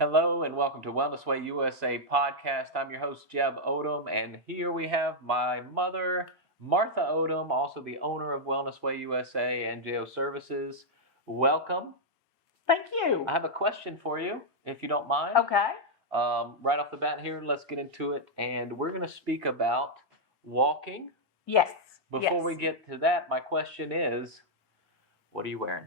Hello and welcome to Wellness Way USA podcast. I'm your host, Jeb Odom, and here we have my mother, Martha Odom, also the owner of Wellness Way USA and JO Services. Welcome. Thank you. I have a question for you, if you don't mind. Okay. Right off the bat here, let's get into it, and we're going to speak about walking. Yes. Before we get to that, my question is, what are you wearing?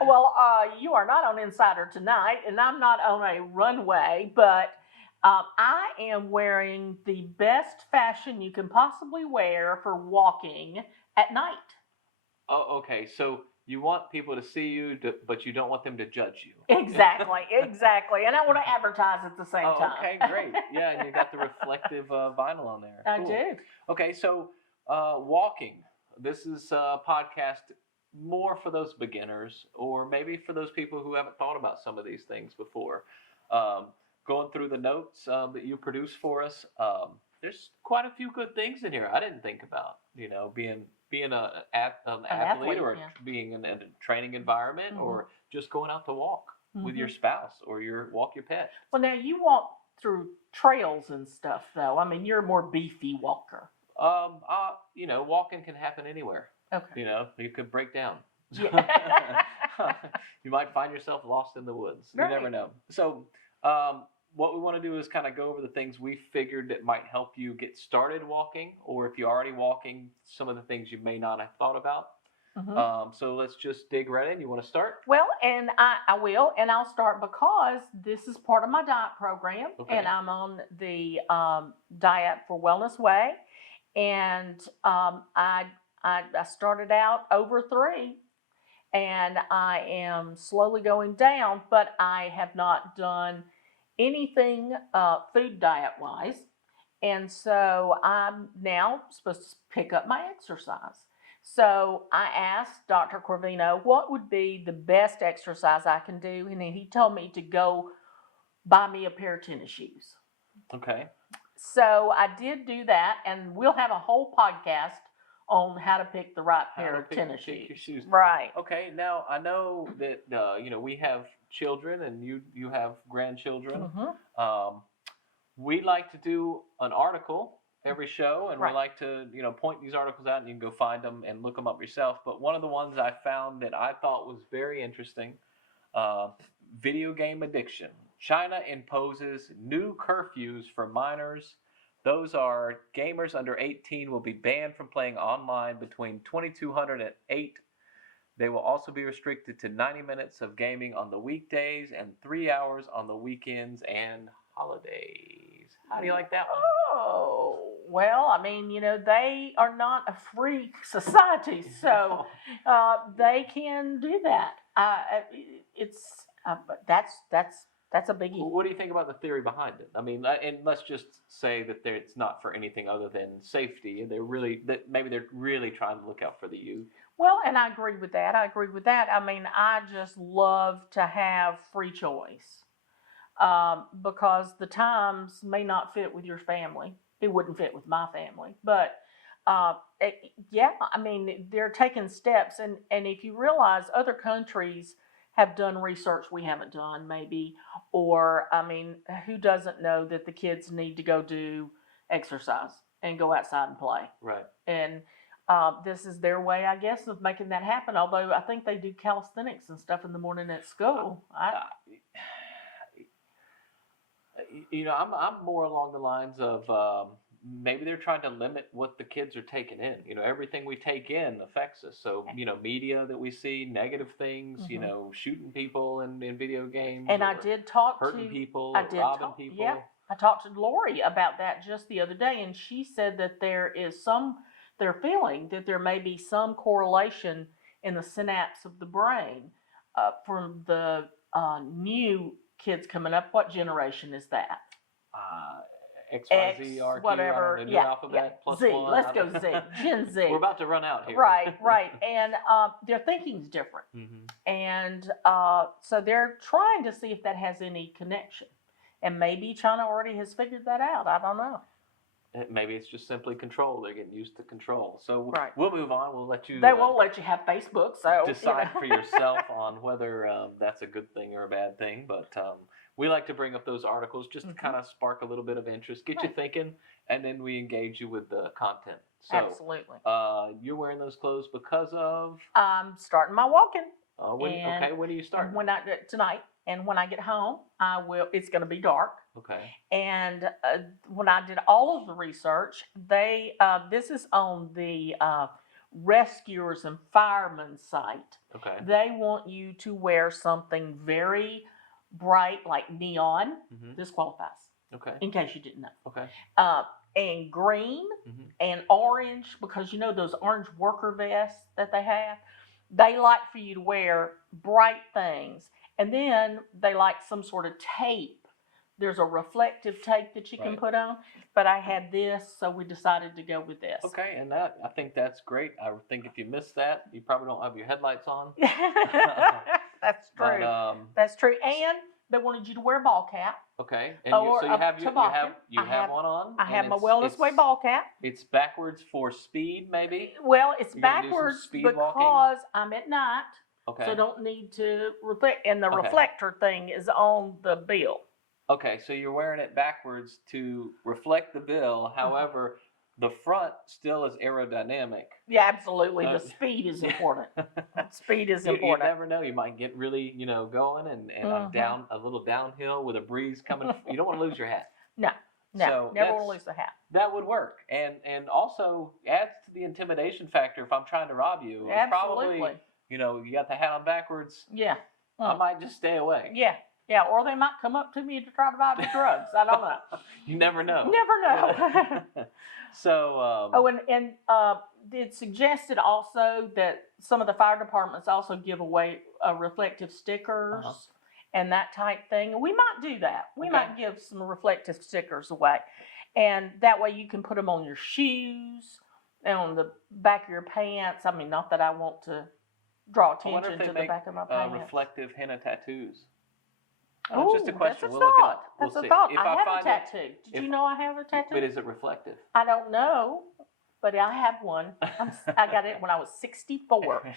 Well, you are not on Insider tonight, and I'm not on a runway, but I am wearing the best fashion you can possibly wear for walking at night. Oh, okay. So you want people to see you, but you don't want them to judge you. Exactly. And I want to advertise at the same time. Okay, great. Yeah, and you got the reflective vinyl on there. I Cool. do. Okay, so walking. This is a podcast more for those beginners, or maybe for those people who haven't thought about some of these things before. Um, Going through the notes that you produce for us, there's quite a few good things in here I didn't think about. Being an athlete, or yeah. being in a training environment, Mhm. or just going out to walk with your spouse or walk your pet. Well, now you walk through trails and stuff, though. I mean, you're a more beefy walker. Walking can happen anywhere. Okay. You could break down. Yeah. You might find yourself lost in the woods. You Right. never know. So, what we want to do is kind of go over the things we figured that might help you get started walking, or if you're already walking, some of the things you may not have thought about. So let's just dig right in. You want to start? Well, and I will, and I'll start because this is part of my diet program, Okay. and I'm on the diet for Wellness Way, and I started out over 3, and I am slowly going down, but I have not done anything food diet wise, and so I'm now supposed to pick up my exercise. So I asked Dr. Corvino what would be the best exercise I can do, and he told me to go buy me a pair of tennis shoes. Okay. So I did do that, and we'll have a whole podcast on how to pick the right How pair to of pick tennis your shoes. shoes. Right. Okay. Now I know that we have children, and you have grandchildren. Mm-hmm. We like to do an article every show, and Right. we like to point these articles out, and you can go find them and look them up yourself. But one of the ones I found that I thought was very interesting, uh, video game addiction. China imposes new curfews for minors. Those are gamers under 18 will be banned from playing online between 2200 and 8. They will also be restricted to 90 minutes of gaming on the weekdays and 3 hours on the weekends and holidays. How do you like that one? Oh, well, I mean, they are not a free society, so they can do that. That's a biggie. What do you think about the theory behind it? I mean, and let's just say that it's not for anything other than safety, and maybe they're really trying to look out for the youth. Well, and I agree with that. I mean, I just love to have free choice because the times may not fit with your family. It wouldn't fit with my family, but yeah, I mean, they're taking steps, and if you realize other countries have done research we haven't done, maybe, or I mean, who doesn't know that the kids need to go do exercise and go outside and play? Right. And this is their way, I guess, of making that happen. Although I think they do calisthenics and stuff in the morning at school. I'm more along the lines of maybe they're trying to limit what the kids are taking in. Everything we take in affects us. So, media that we see, negative things, shooting people in video games. And I did talk hurting people, robbing people. Yeah, I talked to Lori about that just the other day, and she said that they're feeling that there may be some correlation in the synapse of the brain from the new kids coming up. What generation is that? X, Y, Z, R, Q, whatever. The new alphabet plus Z. 1. Let's go Z. Gen Z. We're about to run out here. Right. And their thinking's different. Mm-hmm. And so they're trying to see if that has any connection. And maybe China already has figured that out. I don't know. Maybe it's just simply control. They're getting used to control. So Right. we'll move on. We'll let you They won't let you have Facebook, so decide for yourself on whether that's a good thing or a bad thing. But we like to bring up those articles just to kind of spark a little bit of interest, get you thinking, and then we engage you with the content. So, Absolutely. You're wearing those clothes because of? I'm starting my walking. Okay, when do you start? Tonight, and when I get home, I will. It's going to be dark. Okay. And when I did all of the research, this is on the rescuers and firemen site. Okay. They want you to wear something very bright, like neon. This qualifies. Okay. In case you didn't know. Okay. And green and orange, because you know those orange worker vests that they have. They like for you to wear bright things, and then they like some sort of tape. There's a reflective tape that you can put on, but I had this, so we decided to go with this. Okay, and I think that's great. I think if you missed that, you probably don't have your headlights on. That's true. But, that's true. And they wanted you to wear a ball cap. Okay, and Or so you have toboggan. one on. I have my Wellness Way ball cap. It's backwards for speed, maybe. Well, it's You're gonna do some backwards speed because walking? I'm at night, Okay. so I don't need to reflect. And the Okay. reflector thing is on the bill. Okay, so you're wearing it backwards to reflect the bill. However, the front still is aerodynamic. Yeah, absolutely. The speed is important. Speed is important. You never know. You might get really, going and down a little downhill with a breeze coming. You don't want to lose your hat. No, So never want to lose the hat. That would work, and also adds to the intimidation factor. If I'm trying to rob you, Absolutely. probably, you got the hat on backwards. Yeah. I might just stay away. Yeah, or they might come up to me to try to buy me drugs. I don't know. You never know. Never know. So. And it suggested also that some of the fire departments also give away reflective stickers and that type thing. We might do that. We might give some reflective stickers away, and that way you can put them on your shoes and on the back of your pants. I mean, not that I want to draw attention to the back of my pants. Reflective henna tattoos. Oh, just a question. That's a We'll thought. We'll That's a see. thought. If I have a find tattoo. Did you know I have a tattoo? But is it reflective? I don't know, but I have one. I got it when I was 64.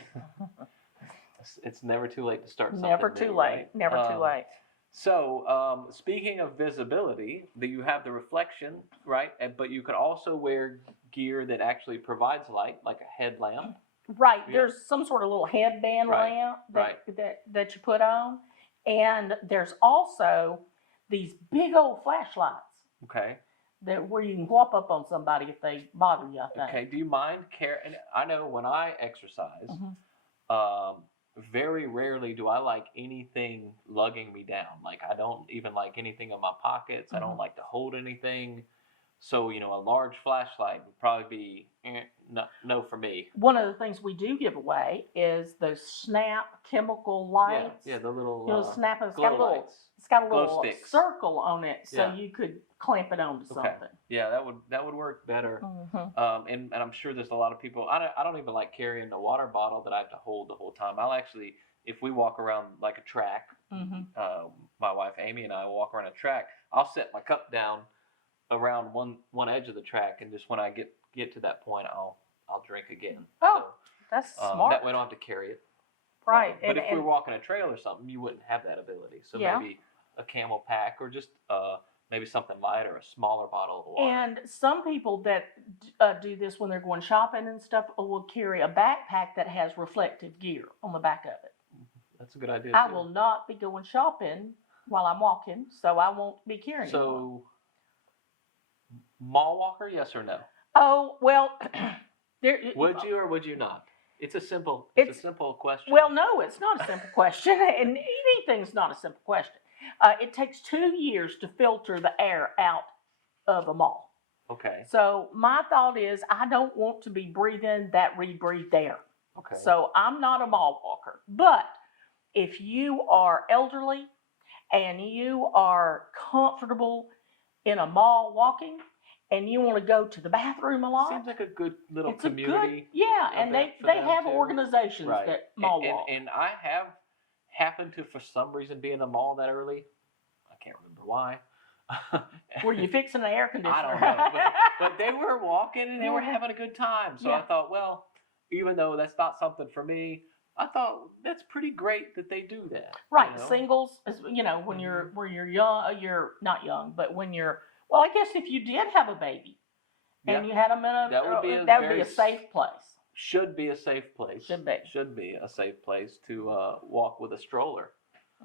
It's never too late to start something. Never too late. Right? Never too late. So, speaking of visibility, you have the reflection, right? But you can also wear gear that actually provides light, like a headlamp. Right. Yeah. There's some sort of little headband lamp that you put on. And there's also these big old flashlights. Okay. Where you can whop up on somebody if they bother you, I think. Okay. Do you mind and I know when I exercise, very rarely do I like anything lugging me down. Like, I don't even like anything in my pockets. I don't like to hold anything. So, a large flashlight would probably be no for me. One of the things we do give away is those Snap chemical lights. Yeah, the little Snap. It's glow got a little, lights. it's got a Glow little sticks. circle on it, so you could clamp it onto something. Yeah, that would work better. And I'm sure there's a lot of people. I don't even like carrying the water bottle that I have to hold the whole time. I'll actually, if we walk around like a track, my wife Amy and I walk around a track, I'll set my cup down around one edge of the track, and just when I get to that point, I'll drink again. Oh, that's smart. That way I don't have to carry it. Right. But if we were walking a trail or something, you wouldn't have that ability. So maybe a camel pack, or just maybe something light, or a smaller bottle of water. And some people that do this when they're going shopping and stuff will carry a backpack that has reflective gear on the back of it. That's a good idea. I will not be going shopping while I'm walking, so I won't be carrying one. Mall walker, yes or no? Oh, well, would you or would you not? It's a simple question. Well, no, it's not a simple question, and anything's not a simple question. It takes 2 years to filter the air out of a mall. Okay. So my thought is, I don't want to be breathing that rebreathed air. Okay. So I'm not a mall walker. But if you are elderly and you are comfortable in a mall walking, and you want to go to the bathroom a lot. Seems like a good little community. And they have organizations that mall walk. And I have happened to, for some reason, be in the mall that early. I can't remember why. Were you fixing the air conditioner? I don't know, but they were walking and they were Yeah. having a good time. So I Yeah. thought, well, even though that's not something for me, I thought that's pretty great that they do that. Right, You know? singles, you know, when Mhm. you're young, you're not young, but when you're, well, I guess if you did have a baby Yeah, and you had them in a, that would be a that would be very a safe place. should be a safe place. Should be. A safe place to walk with a stroller.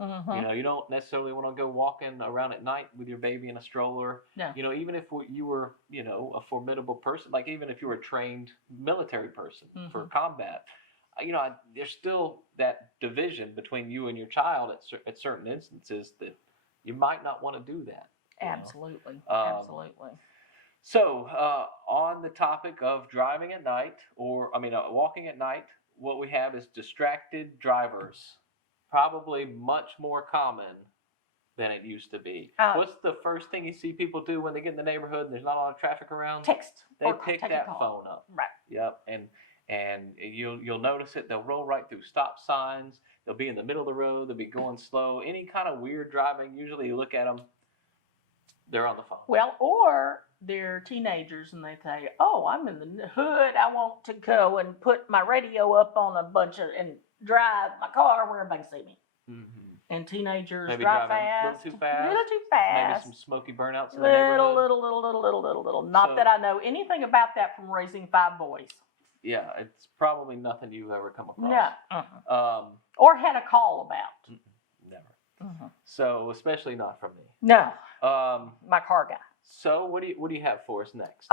Mm-hmm. You know, you don't necessarily want to go walking around at night with your baby in a stroller. No. You know, even if you were, you know, a formidable person, like even if you were a trained military person for combat, you know, there's still that division between you and your child at certain instances that you might not want to do that. You know? Absolutely. Absolutely. So, on the topic of driving at night, walking at night, what we have is distracted drivers. Probably much more common than it used to be. What's the first thing you see people do when they get in the neighborhood and there's not a lot of traffic around? Text. They pick that phone up. Right. Yep. And you'll notice it. They'll roll right through stop signs. They'll be in the middle of the road. They'll be going slow. Any kind of weird driving. Usually, you look at them. They're on the phone. Well, or they're teenagers and they say, "Oh, I'm in the hood. I want to go and put my radio up on a bunch of and drive my car where everybody can see me." Mm-hmm. And teenagers Maybe drive driving fast, a little too fast. little too fast. Maybe some smoky burnouts in the neighborhood. Little. Not that I know anything about that from raising 5 boys. Yeah, it's probably nothing you've ever come across. No. Or had a call about. Never. So, especially not from me. No. Um, My car guy. So, what do you have for us next?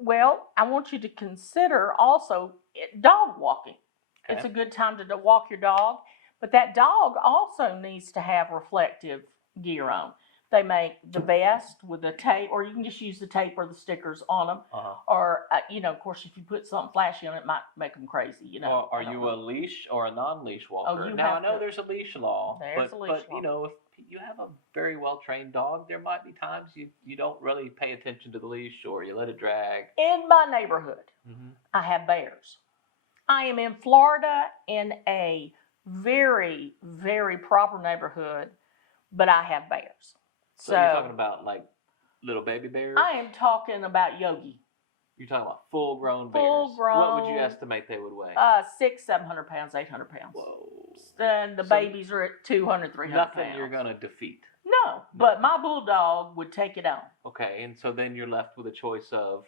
Well, I want you to consider also dog walking. Okay. It's a good time to walk your dog, but that dog also needs to have reflective gear on. They make the vest with the tape, or you can just use the tape or the stickers on them. Or, you know, of course, if you put something flashy on it, it might make them crazy, you know. Or are you a leash or a non-leash walker? Now, I know there's a leash law, but you know, if you have a very well-trained dog, there might be times you don't really pay attention to the leash or you let it drag. In my neighborhood, I have bears. I am in Florida in a very, very proper neighborhood, but I have bears. So you're talking about like little baby bears? I am talking about Yogi. You're talking about full-grown bears. Full-grown. What would you estimate they would weigh? 600-700 pounds, 800 pounds. Whoa. And the babies are at 200, 300 Nothing pounds. you're gonna defeat. No, but my bulldog would take it on. Okay, and so then you're left with a choice of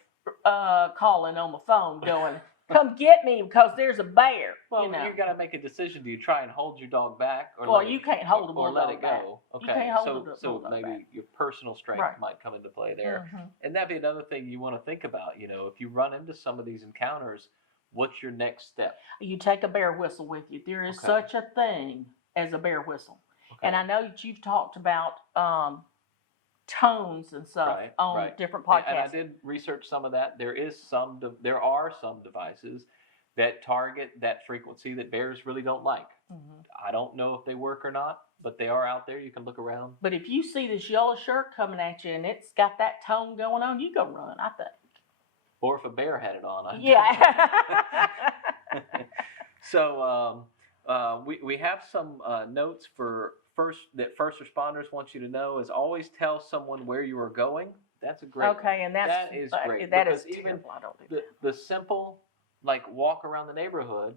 calling on the phone, going, "Come get me because there's a bear." Well, you know. you got to make a decision. Do you try and hold your dog back, or well, you can't hold a or bulldog let it back. go? Okay, You can't hold a so bulldog maybe back. your personal strength might come into play there, and that'd be another thing you want to think about. You know, if you run into some of these encounters, what's your next step? You take a bear whistle with you. There is such a thing as a bear whistle, and I know that you've talked about tones and stuff on different podcasts. And I did research some of that. There are some devices that target that frequency that bears really don't like. I don't know if they work or not, but they are out there. You can look around. But if you see this yellow shirt coming at you and it's got that tone going on, you go run, I think. Or if a bear had it on. So we have some notes for first responders want you to know is always tell someone where you are going. That's a great one. And that is great. That because is even terrible. I don't do that. the simple like walk around the neighborhood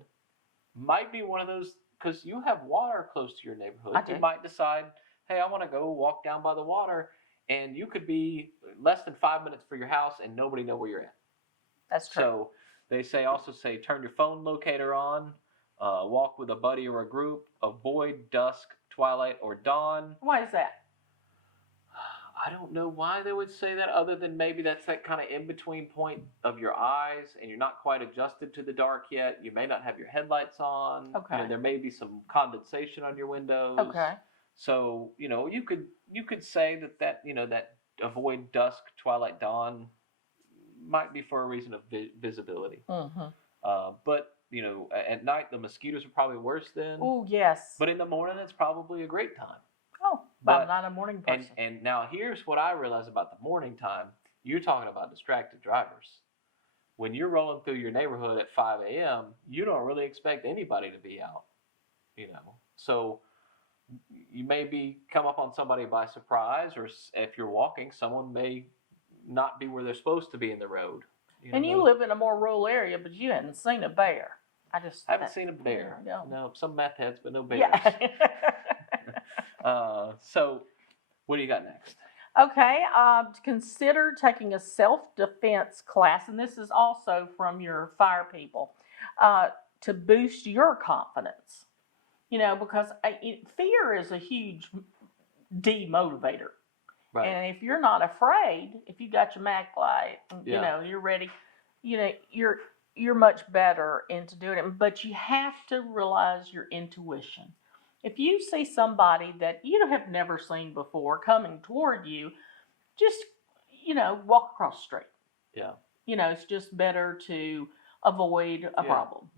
might be one of those, because you have water close to your neighborhood. You might decide, hey, I want to go walk down by the water, and you could be less than 5 minutes from your house and nobody know where you're at. That's true. So they also say turn your phone locator on, walk with a buddy or a group, avoid dusk, twilight, or dawn. Why is that? I don't know why they would say that, other than maybe that's that kind of in-between point of your eyes and you're not quite adjusted to the dark yet. You may not have your headlights on. Okay. You know, there may be some condensation on your windows. Okay. So, you know, you could say that avoid dusk, twilight, dawn might be for a reason of visibility. But, you know, at night the mosquitoes are probably worse then. Oh, yes. But in the morning it's probably a great time. Oh, but I'm not a morning person. And now here's what I realize about the morning time. You're talking about distracted drivers. When you're rolling through your neighborhood at 5 a.m., you don't really expect anybody to be out, you know. So you maybe come up on somebody by surprise, or if you're walking, someone may not be where they're supposed to be in the road. And you live in a more rural area, but you hadn't seen a bear. I haven't seen a bear. Yeah. No, some meth heads, but no bears. Yeah. So, what do you got next? Okay, consider taking a self-defense class, and this is also from your fire people, to boost your confidence. You know, because fear is a huge demotivator. Right. And if you're not afraid, if you got your MAC light, you Yeah. know, you're ready, you know, you're much better into doing it. But you have to realize your intuition. If you see somebody that you have never seen before coming toward you, just, you know, walk across the street. Yeah. You know, it's just better to avoid a problem.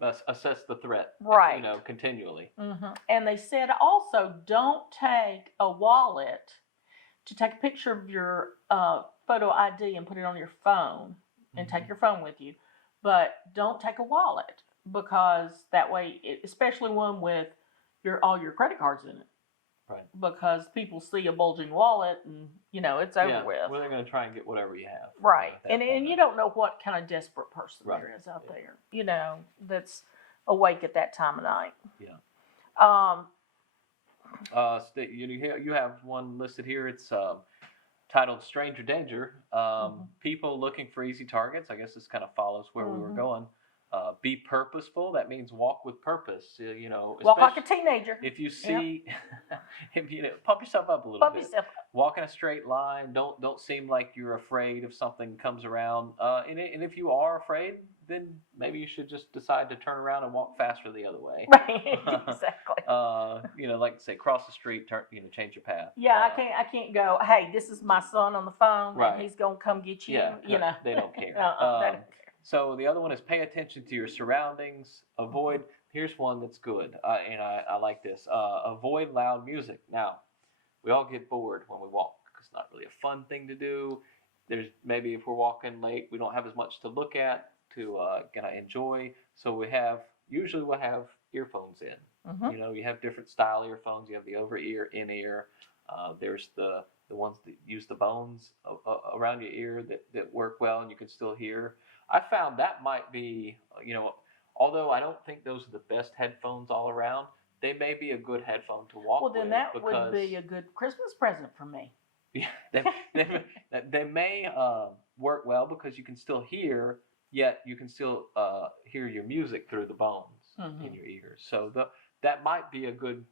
Assess the threat. Right. You know, continually. Mm-hmm. And they said also, don't take a wallet to take a picture of your photo ID and put it on your phone and take your phone with you. But don't take a wallet, because that way, especially one with all your credit cards in it. Right. Because people see a bulging wallet and, you know, it's over with. Well, they're going to try and get whatever you have. Right. And you don't know what kind of desperate person Right. there is out there, you know, that's awake at that time of night. Yeah. You have one listed here. It's titled "Stranger Danger." People looking for easy targets. I guess this kind of follows where we were going. Be purposeful. That means walk with purpose. You know, walk like a teenager. If you see, if you pump yourself up a little Pump bit. yourself up. Walk in a straight line. Don't seem like you're afraid if something comes around. And if you are afraid, then maybe you should just decide to turn around and walk faster the other way. Right. Exactly. You know, like say, cross the street, turn, change your path. Yeah, I can't go, hey, this is my son on the phone, Right. and he's gonna come get you. Yeah, you know, they don't care. they don't care. So the other one is pay attention to your surroundings. Avoid. Here's one that's good, and I like this. Avoid loud music. Now, we all get bored when we walk. It's not really a fun thing to do. There's maybe if we're walking late, we don't have as much to look at to kind of enjoy. So we'll have earphones in. You know, you have different style earphones. You have the over ear, in ear. There's the ones that use the bones around your ear that work well and you can still hear. I found that might be, you know, although I don't think those are the best headphones all around, they may be a good headphone to walk with. Well, then that would be a good Christmas present for me. Yeah, they may work well because you can still hear, yet you can still hear your music through the bones in your ears. So that might be a good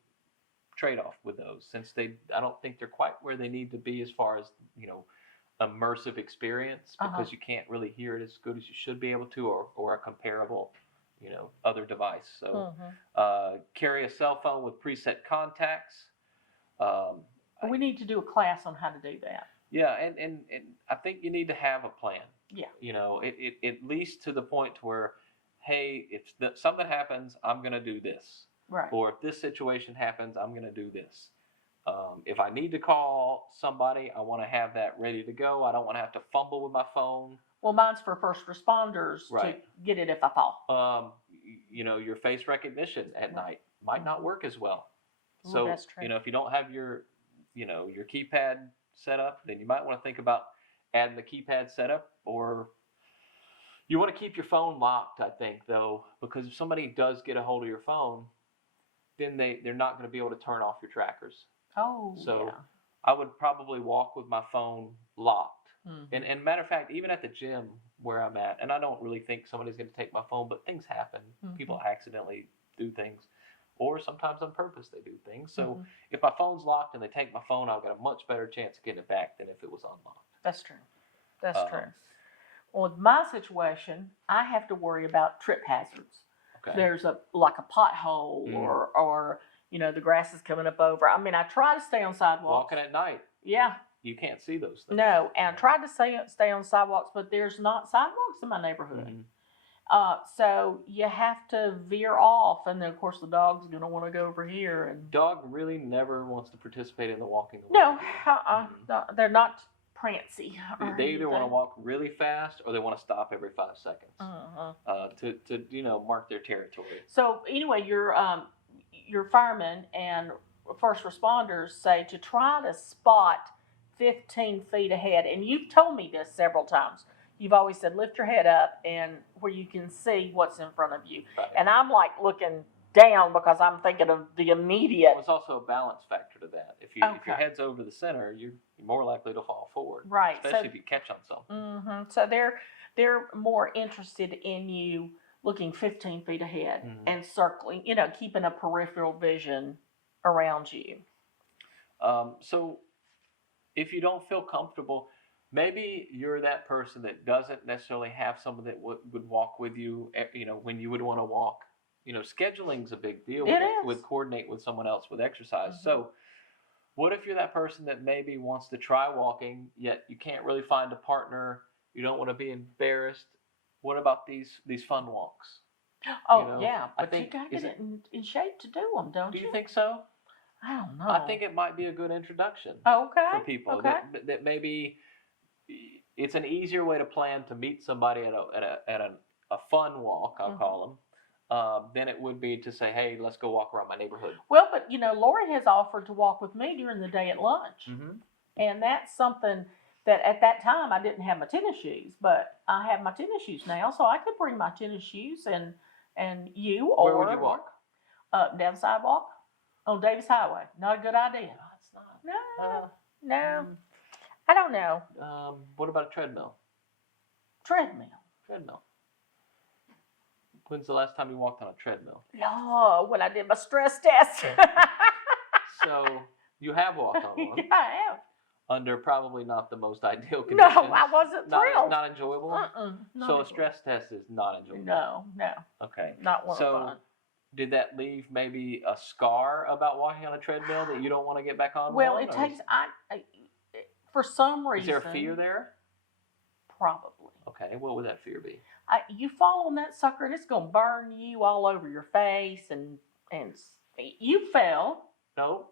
trade-off with those, since I don't think they're quite where they need to be as far as, you know, immersive experience, because you can't really hear it as good as you should be able to, or a comparable, you know, other device. So carry a cell phone with preset contacts. We need to do a class on how to do that. Yeah, and I think you need to have a plan. Yeah. You know, it at least to the point where, hey, if something happens, I'm going to do this. Right. Or if this situation happens, I'm going to do this. If I need to call somebody, I want to have that ready to go. I don't want to have to fumble with my phone. Well, mine's for first responders to get it if I fall. You know, your face recognition at night might not work as well. Ooh, So, that's true. you know, if you don't have your keypad set up, then you might want to think about adding the keypad setup, or you want to keep your phone locked, I think, though, because if somebody does get a hold of your phone, then they're not going to be able to turn off your trackers. Oh, So yeah. I would probably walk with my phone locked. And matter of fact, even at the gym where I'm at, and I don't really think somebody's going to take my phone, but things happen. People accidentally do things, or sometimes on purpose they do things. So if my phone's locked and they take my phone, I've got a much better chance of getting it back than if it was unlocked. That's true. That's true. Well, with my situation, I have to worry about trip hazards. Okay. There's a pothole or you know, the grass is coming up over. I mean, I try to stay on sidewalks. Walking at night, Yeah. you can't see those things. No, and I tried to stay on sidewalks, but there's not sidewalks in my neighborhood. So you have to veer off, and then of course the dog's gonna want to go over here. And Dog really never wants to participate in the walking. no, they're not prancy. They either want to walk really fast or they want to stop every 5 seconds to mark their territory. So anyway, your fireman and first responders say to try to spot 15 feet ahead. And you've told me this several times. You've always said lift your head up and where you can see what's in front of you. Right. And I'm like looking down because I'm thinking of the immediate. Well, it's also a balance factor to that. If your Okay. head's over the center, you're more likely to fall forward. Right. Especially if you catch on something. So they're more interested in you looking 15 feet ahead and circling, keeping a peripheral vision around you. So if you don't feel comfortable, maybe you're that person that doesn't necessarily have someone that would walk with you, when you would want to walk. Scheduling's a big deal with coordinate with someone else with exercise. So what if you're that person that maybe wants to try walking, yet you can't really find a partner, you don't want to be embarrassed? What about these fun walks? Oh, yeah, I but think, you got to get in shape to do them, don't you? Do you think so? I don't know. I think it might be a good introduction okay. for people that maybe it's an easier way to plan to meet somebody at a fun walk, I'll call them, than it would be to say, hey, let's go walk around my neighborhood. Well, but Lori has offered to walk with me during the day at lunch, and that's something that at that time I didn't have my tennis shoes, but I have my tennis shoes now, so I could bring my tennis shoes and you or where would you walk? Down the sidewalk on Davis Highway. Not a good idea. No, it's not. No, I don't know. What about a treadmill? Treadmill. When's the last time you walked on a treadmill? No, when I did my stress test. So you have walked on one. Yeah, I have. Under probably not the most ideal conditions. No, I wasn't thrilled. Not enjoyable? Not so a stress test is not enjoyable? No. Okay. Not one of So fun. did that leave maybe a scar about walking on a treadmill that you don't want to get back on? Well, it takes, for some reason. Is there a fear there? Probably. Okay, what would that fear be? You fall on that sucker and it's going to burn you all over your face and you fell. No,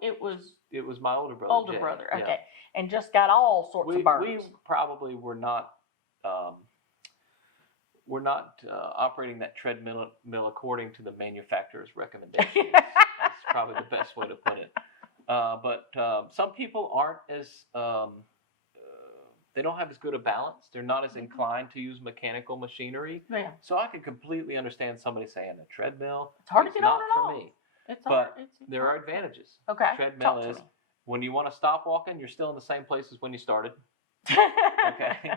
it was my older brother. Okay. Yeah. And just got all sorts of burns. We probably were not operating that treadmill according to the manufacturer's recommendations. That's probably the best way to put it. But some people aren't as they don't have as good a balance. They're not as inclined to use mechanical machinery. Yeah. So I can completely understand somebody saying a treadmill. It's hard to get on not at for all. me. It's but hard. there are advantages. Okay. Treadmill is when you want to stop walking, you're still in the same place as when you started. Okay.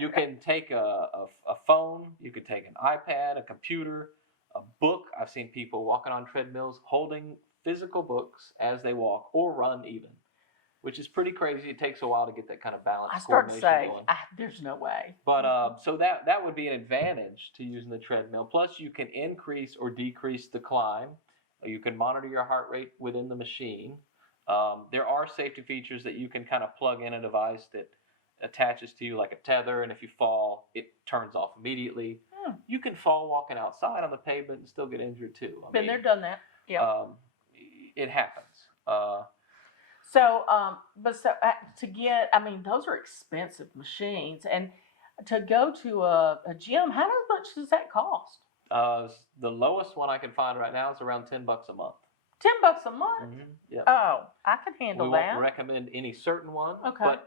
You can take a phone, you could take an iPad, a computer, a book. I've seen people walking on treadmills holding physical books as they walk or run even, which is pretty crazy. It takes a while to get that kind of balance. I start to say, going. There's no way. But so that would be an advantage to using the treadmill. Plus, you can increase or decrease the climb. You can monitor your heart rate within the machine. There are safety features that you can kind of plug in a device that attaches to you like a tether, and if you fall, it turns off immediately. You can fall walking outside on the pavement and still get injured too. Been there, done that. Yeah. It happens. To get, those are expensive machines, and to go to a gym, how much does that cost? The lowest one I can find right now is around $10 a month. $10 a month? Yeah. Oh, I can handle that. We won't recommend any certain one. Okay.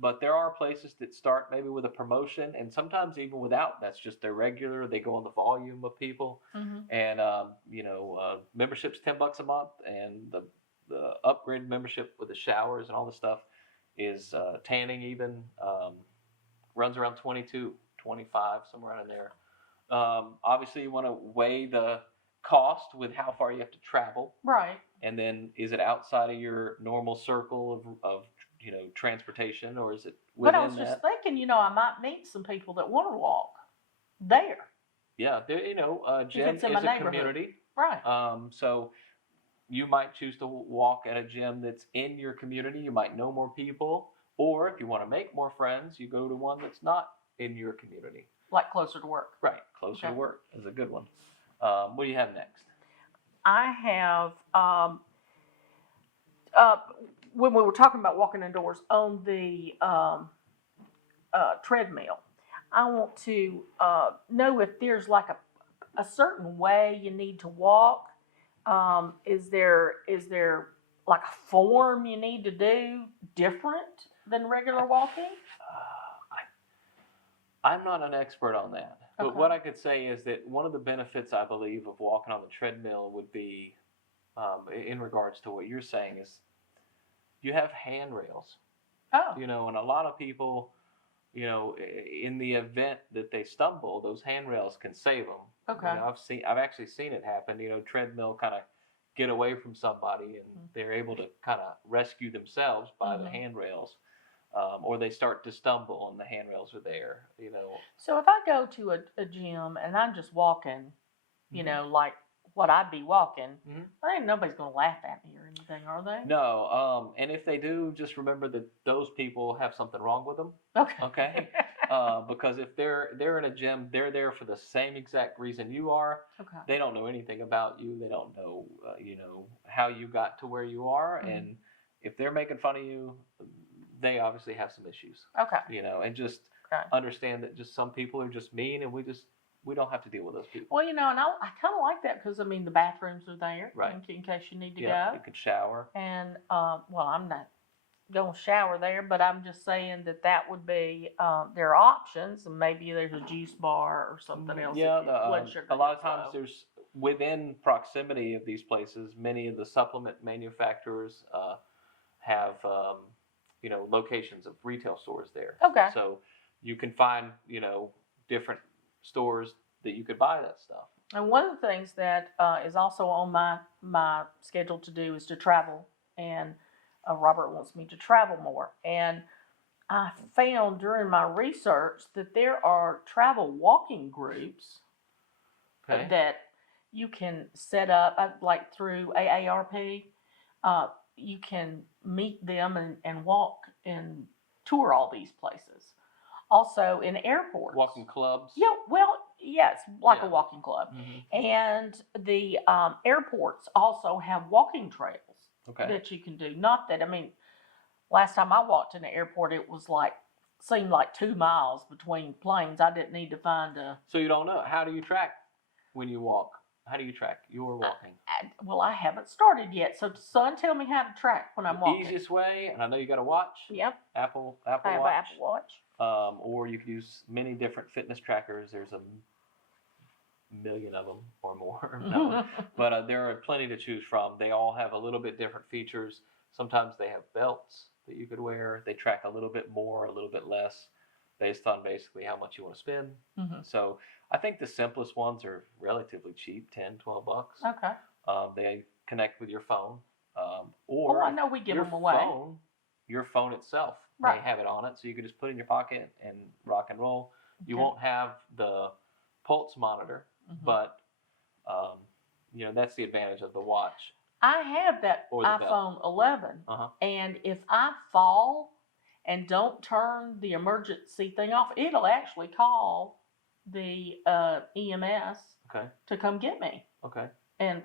But there are places that start maybe with a promotion, and sometimes even without. That's just their regular. They go on the volume of people, and membership's $10 a month, and the upgrade membership with the showers and all the stuff is tanning even runs around $22, $25, somewhere around there. Obviously, you want to weigh the cost with how far you have to travel, right? And then is it outside of your normal circle of transportation, or is it within that? But I was just thinking, I might meet some people that want to walk there. Yeah, there, gym is a community, right? So you might choose to walk at a gym that's in your community. You might know more people, or if you want to make more friends, you go to one that's not in your community, like closer to work. Right, closer to work is a good one. What do you have next? I have. When we were talking about walking indoors on the treadmill, I want to know if there's like a certain way you need to walk. Is there like a form you need to do different than regular walking? I'm not an expert on that, but Okay. what I could say is that one of the benefits I believe of walking on the treadmill would be, in regards to what you're saying, is you have handrails. Oh, And a lot of people, in the event that they stumble, those handrails can save them. okay. I've actually seen it happen. Treadmill kind of get away from somebody, and they're able to kind of rescue themselves by the handrails, or they start to stumble, and the handrails are there. So if I go to a gym and I'm just walking, like what I'd be walking, I ain't nobody's gonna laugh at me or anything, are they? No, and if they do, just remember that those people have something wrong with them. Okay. Okay. Because if they're in a gym, they're there for the same exact reason you are. Okay. They don't know anything about you. They don't know, how you got to where you are, and if they're making fun of you, they obviously have some issues. Okay. And just Okay. understand that just some people are just mean, and we don't have to deal with those people. Well, and I kind of like that because the bathrooms are there, Right. in case you need to Yeah, go. you can shower. And well, I'm not gonna shower there, but I'm just saying that would be there are options, and maybe there's a juice bar or something else. Yeah, if your blood sugar a lot of gets times low. there's within proximity of these places, many of the supplement manufacturers have locations of retail stores there. Okay. So you can find different stores that you could buy that stuff. And one of the things that is also on my schedule to do is to travel, and Robert wants me to travel more. And I found during my research that there are travel walking groups Okay. that you can set up, like through AARP. You can meet them and walk and tour all these places. Also in airports. Walking clubs. Yeah, well, yes, like Yeah. a walking club. Mm-hmm. And the airports also have walking trails Okay. that you can do. Not that, last time I walked in the airport, it was seemed like 2 miles between planes. I didn't need to find a. So you don't know, how do you track when you walk? How do you track your walking? I haven't started yet. So, son, tell me how to track when I'm The walking. easiest way, and I know you got a watch. Yep. Apple I have Watch. an Apple Watch. Or you could use many different fitness trackers. There's a million of them or more. No. But there are plenty to choose from. They all have a little bit different features. Sometimes they have belts that you could wear. They track a little bit more, a little bit less, based on basically how much you want to spend. So I think the simplest ones are relatively cheap, $10, $12. Okay. They connect with your phone. Well, I know we give them away. Your phone itself Right. may have it on it, so you could just put it in your pocket and rock and roll. You Okay. won't have the pulse monitor, but that's the advantage of the watch. I have that Or the iPhone 11, Uh-huh. and if I fall and don't turn the emergency thing off, it'll actually call the EMS Okay. to come get me. Okay.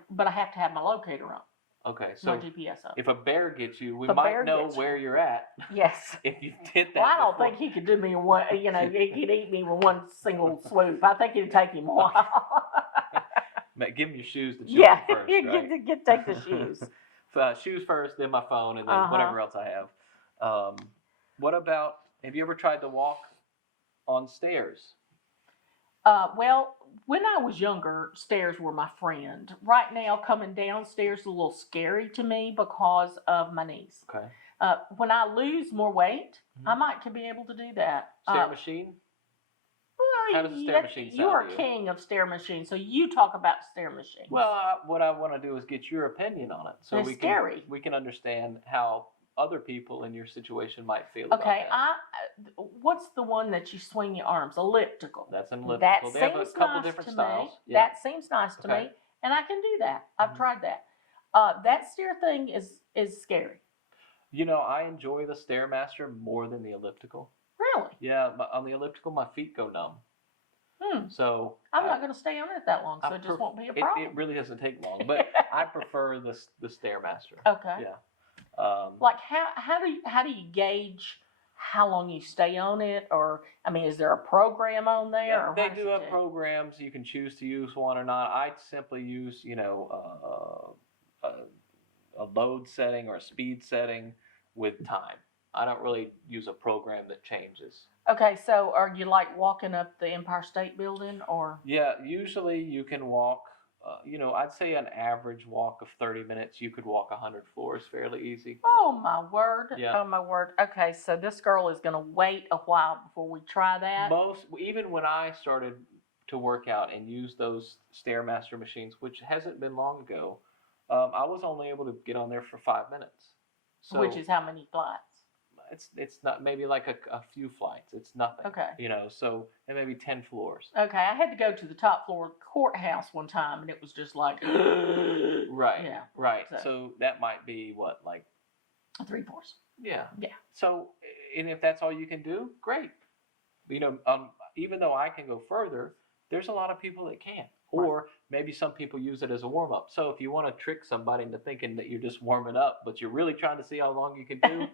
But I have to have my locator on, Okay. my So GPS on. if a bear gets you, we If a bear might know gets where you. you're at Yes. if you did that. Well, I don't before. think he could do me in one. He could eat me with one single swoop. I think it'd take him a while. Give him your shoes to chew Yeah, on first, right? take the shoes. Shoes first, then my phone, and then Uh-huh. whatever else I have. What about? Have you ever tried to walk on stairs? Well, when I was younger, stairs were my friend. Right now, coming downstairs is a little scary to me because of my knees. Okay. When I lose more weight, Mhm. I might could be able to do that. Stair machine? Well, How does a stair machine sound You're to a you? king of stair machines, so you talk about stair machines. Well, what I want to do is get your opinion on it, so It's scary. we can understand how other people in your situation might feel Okay, about that. what's the one that you swing your arms? Elliptical. That's an That elliptical. They have a seems couple nice different to styles. me. Yeah. That seems nice to Okay. me, and I can do that. I've Mhm. tried that. That stair thing is scary. I enjoy the Stairmaster more than the elliptical. Really? Yeah, on the elliptical, my feet go numb. So I'm not going to stay on it that long, so I it just won't be a It problem. really doesn't take long, but I prefer the Stairmaster. Okay. Yeah. Like how do you gauge how long you stay on it, or is there a program on there? Yeah, or they how does do it have programs. You can choose to use one or not. I simply use, a a load setting or a speed setting with time. I don't really use a program that changes. Okay, so are you like walking up the Empire State Building or? Yeah, usually you can walk, I'd say an average walk of 30 minutes, you could walk 100 floors fairly easy. Oh my word. Yeah. Oh my word. Okay, so this girl is gonna wait a while before we try that. Even when I started to work out and use those Stairmaster machines, which hasn't been long ago, I was only able to get on there for 5 minutes. So Which is how many flights? it's not maybe like a few flights. It's nothing. Okay. So and maybe 10 floors. Okay, I had to go to the top floor courthouse one time, and it was just like, Right. Yeah. Right. So- So that might be what, like, 3 floors. yeah. Yeah. So, and if that's all you can do, great. Even though I can go further, there's a lot of people that can't. Or maybe some people use it as a warm up. So if you want to trick somebody into thinking that you're just warming up, but you're really trying to see how long you can do,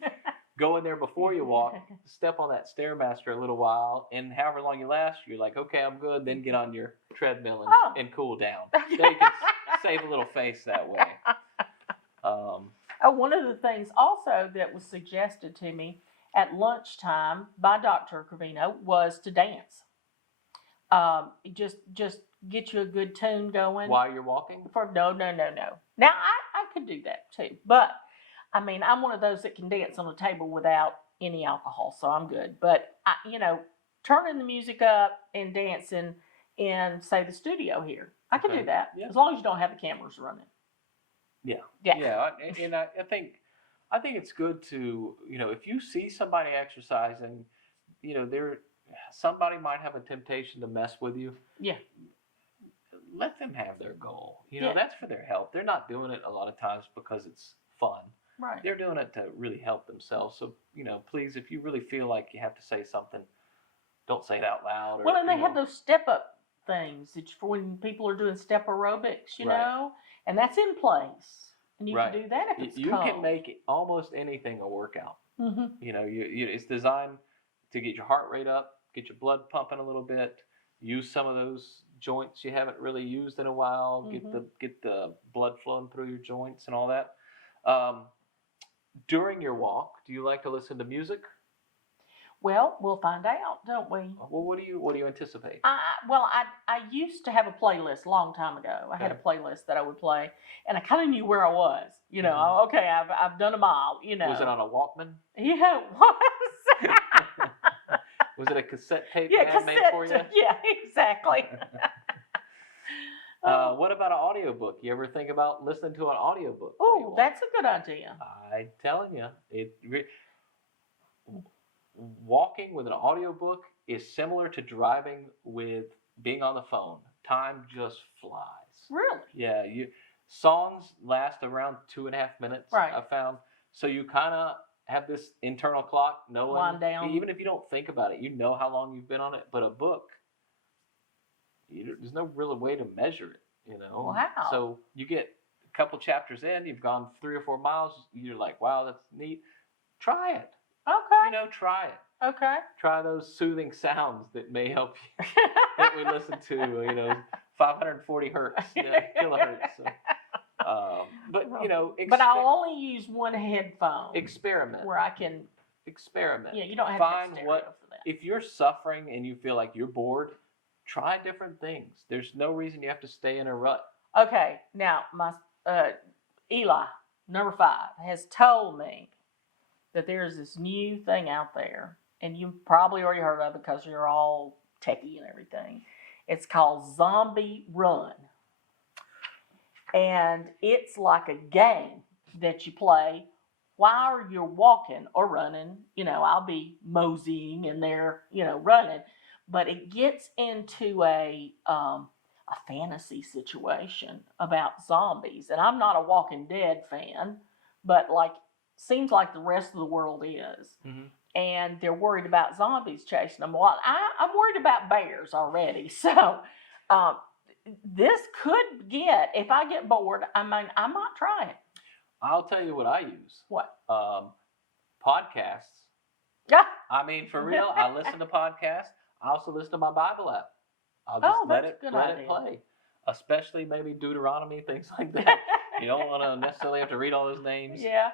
go in there before you walk, step on that Stairmaster a little while, and however long you last, you're like, okay, I'm good. Then get on your treadmill and cool down. So you can save a little face that way. One of the things also that was suggested to me at lunchtime by Dr. Cravino was to dance. Just get you a good tune going. While you're walking? No. Now I could do that too, but I mean I'm one of those that can dance on a table without any alcohol, so I'm good. But turning the music up and dancing in, say, the studio here, I can do that as long as you don't have the cameras running. Yeah. Yeah. And I think it's good to, if you see somebody exercising, somebody might have a temptation to mess with you. Yeah. Let them have their goal. Yeah. That's for their health. They're not doing it a lot of times because it's fun. Right. They're doing it to really help themselves. So, please, if you really feel like you have to say something, don't say it out loud. Well, and they have those step up things for when people are doing step aerobics, Right. and that's in place. And you Right. can do that if it's You cold. can make almost anything a workout. Mm-hmm. It's designed to get your heart rate up, get your blood pumping a little bit, use some of those joints you haven't really used in a while, get the blood flowing through your joints and all that. During your walk, do you like to listen to music? Well, we'll find out, don't we? Well, what do you anticipate? I used to have a playlist a long time ago. I had a playlist that I would play, and I kind of knew where I was. Okay, I've done a mile. Was it on a Walkman? Yeah, it was. Was it a cassette tape Yeah, man made for you? Yeah, exactly. What about an audiobook? You ever think about listening to an audiobook? Oh, that's a good idea. I'm telling you, walking with an audiobook is similar to driving with being on the phone. Time just flies. Really? Yeah, songs last around 2.5 minutes. Right. I found. So you kind of have this internal clock, knowing, wind down. even if you don't think about it, you know how long you've been on it. But a book, there's no real way to measure it. Wow. So you get a couple chapters in, you've gone 3 or 4 miles. You're like, wow, that's neat. Try it. Okay. Try it. Okay. Try those soothing sounds that may help you. That we listen to, 540 hertz, kilohertz. So, but but I'll only use one headphone. Experiment. Where I can. Experiment. Yeah, you don't have Find to have stereo for that. If you're suffering and you feel like you're bored, try different things. There's no reason you have to stay in a rut. Okay, now my Eli, number 5, has told me that there's this new thing out there, and you probably already heard of it because you're all techie and everything. It's called Zombie Run. And it's like a game that you play while you're walking or running. I'll be moseying and they're, running. But it gets into a fantasy situation about zombies. And I'm not a Walking Dead fan, but seems like the rest of the world is. Mm-hmm. And they're worried about zombies chasing them. Well, I'm worried about bears already. So this could if I get bored, I might try it. I'll tell you what I use. What? Podcasts. Yeah. I mean, for real, I listen to podcasts. I also listen to my Bible app. I'll just let it play. Especially maybe Deuteronomy, things like that. You don't want to necessarily have to read all those names. Yeah.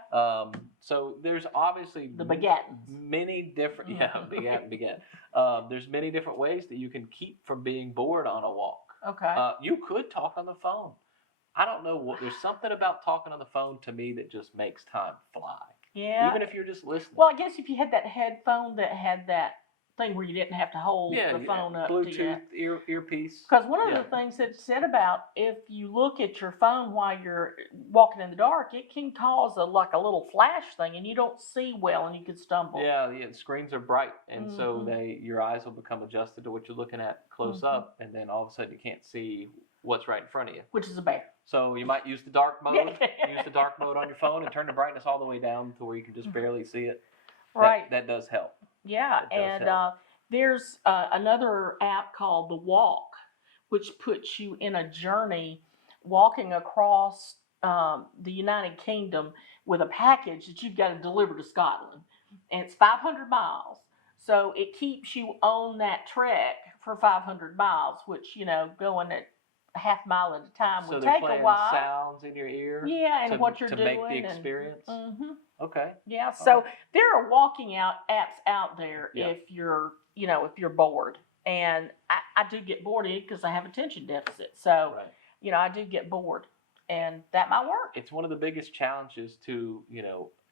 So there's obviously The Begattins. many different, begat. There's many different ways that you can keep from being bored on a walk. Okay. You could talk on the phone. I don't know what. There's something about talking on the phone to me that just makes time fly. Yeah. Even if you're just listening. Well, I guess if you had that headphone that had that thing where you didn't have to hold the phone up Bluetooth to you. earpiece. Because one of the things that's said about if you look at your phone while you're walking in the dark, it can cause a little flash thing, and you don't see well, and you could stumble. Yeah, the screens are bright, and so your eyes will become adjusted to what you're looking at close up, and then all of a sudden you can't see what's right in front of you. Which is a bear. So you might use the dark mode. Use the dark mode on your phone and turn the brightness all the way down to where you can just barely see it. Right. That does help. Yeah, and there's another app called The Walk, which puts you in a journey walking across the United Kingdom with a package that you've got to deliver to Scotland. And it's 500 miles. So it keeps you on that trek for 500 miles, which, going at a half mile at a time would take a while. Sounds in your ear. Yeah, and what you're doing. To make the experience. Okay. Yeah, so there are walking out apps out there if you're, if you're bored. And I do get bored because I have attention deficit. So, I do get bored. And that might work. It's one of the biggest challenges to,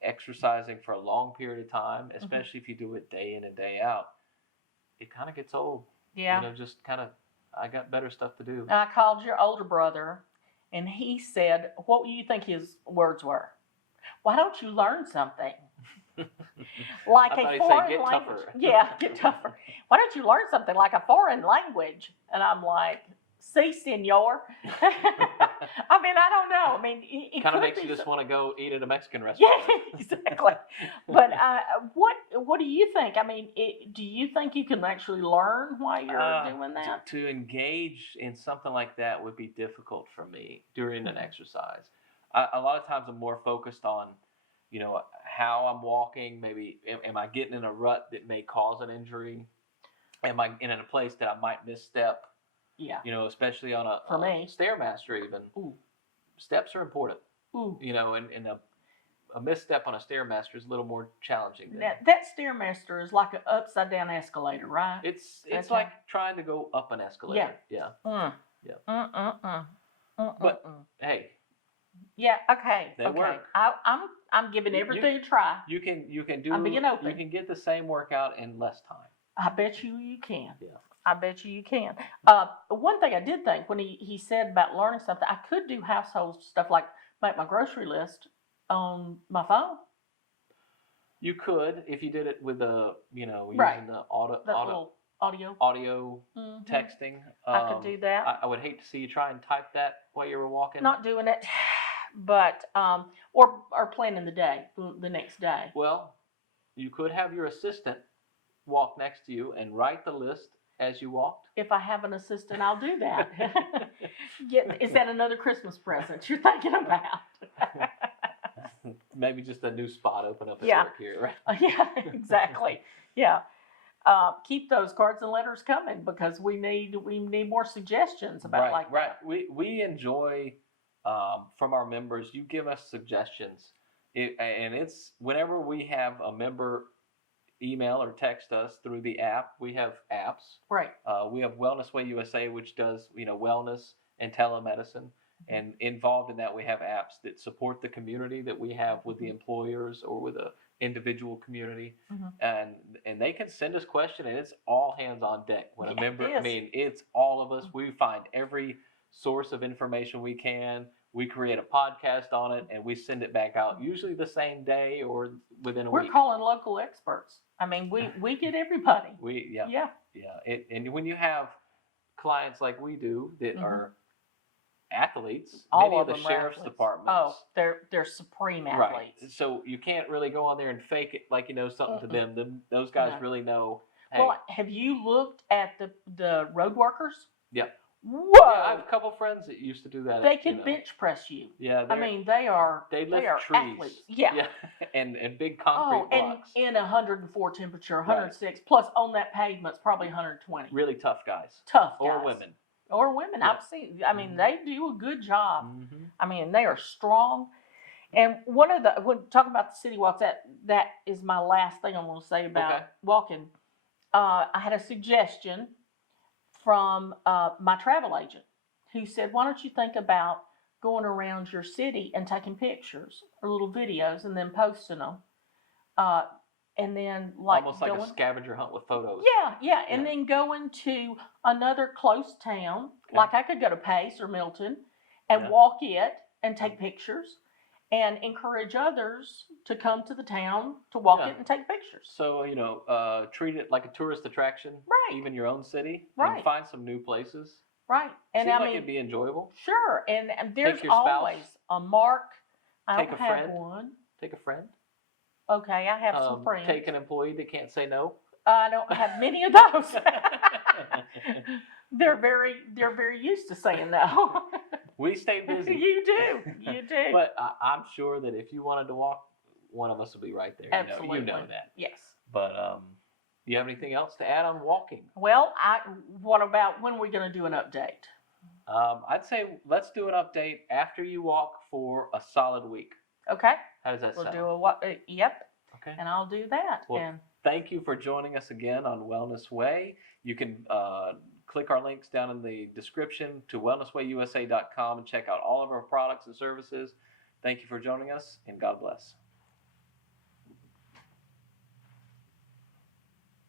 exercising for a long period of time, especially if you do it day in and day out. It kind of gets old. Yeah. Just kind of, I got better stuff to do. And I called your older brother, and he said, what do you think his words were? Why don't you learn something? Like a foreign language. Tougher. Yeah, get tougher. Why don't you learn something like a foreign language? And I'm like, si, senor. I mean, I don't know. I mean, it kind of makes you just want to go eat at a Mexican restaurant. Yeah, exactly. But what do you think? I mean, do you think you can actually learn while you're doing that? To engage in something like that would be difficult for me during an exercise. A lot of times I'm more focused on, how I'm walking. Maybe am I getting in a rut that may cause an injury? Am I in a place that I might misstep? Yeah. Especially on a Stairmaster even. Ooh. Steps are important. Ooh. And a misstep on a Stairmaster is a little more challenging. That Stairmaster is like an upside down escalator, right? It's like trying to go up an escalator. Yeah. But hey. Yeah. Okay. They work. I'm giving everything a try. You can do. I'm being open. You can get the same workout in less time. I bet you can. Yeah. I bet you can. One thing I did think when he said about learning something, I could do household stuff like make my grocery list on my phone. You could if you did it with using the audio texting. I could do that. I would hate to see you try and type that while you were walking. Not doing it, but or planning the day, the next day. Well, you could have your assistant walk next to you and write the list as you walked. If I have an assistant, I'll do that. Is that another Christmas present you're thinking about? Maybe just a new spot open up at work here, right? Yeah, exactly. Yeah. Keep those cards and letters coming because we need more suggestions about that. Right. We enjoy from our members. You give us suggestions, and it's whenever we have a member email or text us through the app. We have apps. Right. We have Wellness Way USA, which does wellness and telemedicine. And involved in that, we have apps that support the community that we have with the employers or with a individual community, and they can send us questions, and it's all hands on deck. When a member, it's all of us. We find every source of information we can. We create a podcast on it, and we send it back out, usually the same day or within a week. We're calling local experts. I mean, we get everybody. And when you have clients like we do that are athletes, all many of of the them sheriff's departments. Oh, they're supreme athletes. Right. So you can't really go on there and fake it like you know something to them. Those guys really know. Hey. Well, have you looked at the road workers? Yeah. Whoa! Yeah, I have a couple friends that used to do that. They can bench press you. Yeah. I mean, they lift trees. Athletes. Yeah. and big concrete blocks. And in 104 temperature, 106 plus on that pavement, it's probably 120. Really tough guys. Tough guys. Or women. or women. Yeah. I've seen. I mean, Mhm. they do a good job. Mm-hmm. I mean, they are strong. And one of the when talking about the city walks, that is my last thing I'm going to say about Okay. walking. I had a suggestion from my travel agent who said, "Why don't you think about going around your city and taking pictures or little videos and then posting them, uh, and then like Almost like going." a scavenger hunt with photos. Yeah, and Yeah. then going to another close town, Okay. like I could go to Pace or Milton and Yeah. walk it and take pictures and encourage others to come to the town to walk Yeah. it and take pictures. So, treat it like a tourist attraction, Right. even your own city, Right. and find some new places. Right. And Seems I like mean, it'd be enjoyable. sure. And there's Take your spouse. always a mark. I Take don't a have friend. one. Take a friend. Okay, I have some friends. Take an employee that can't say no. I don't have many of those. They're very used to saying no. We stay busy. You do. But I'm sure that if you wanted to walk, one of us would be right there. Absolutely. You know that. Yes. But do you have anything else to add on walking? Well, what about when we're going to do an update? I'd say let's do an update after you walk for a solid week. Okay. How does that We'll sound? do a what? Yep. Okay. And I'll do that. Well, and thank you for joining us again on Wellness Way. You can click our links down in the description to wellnesswayusa.com and check out all of our products and services. Thank you for joining us, and God bless.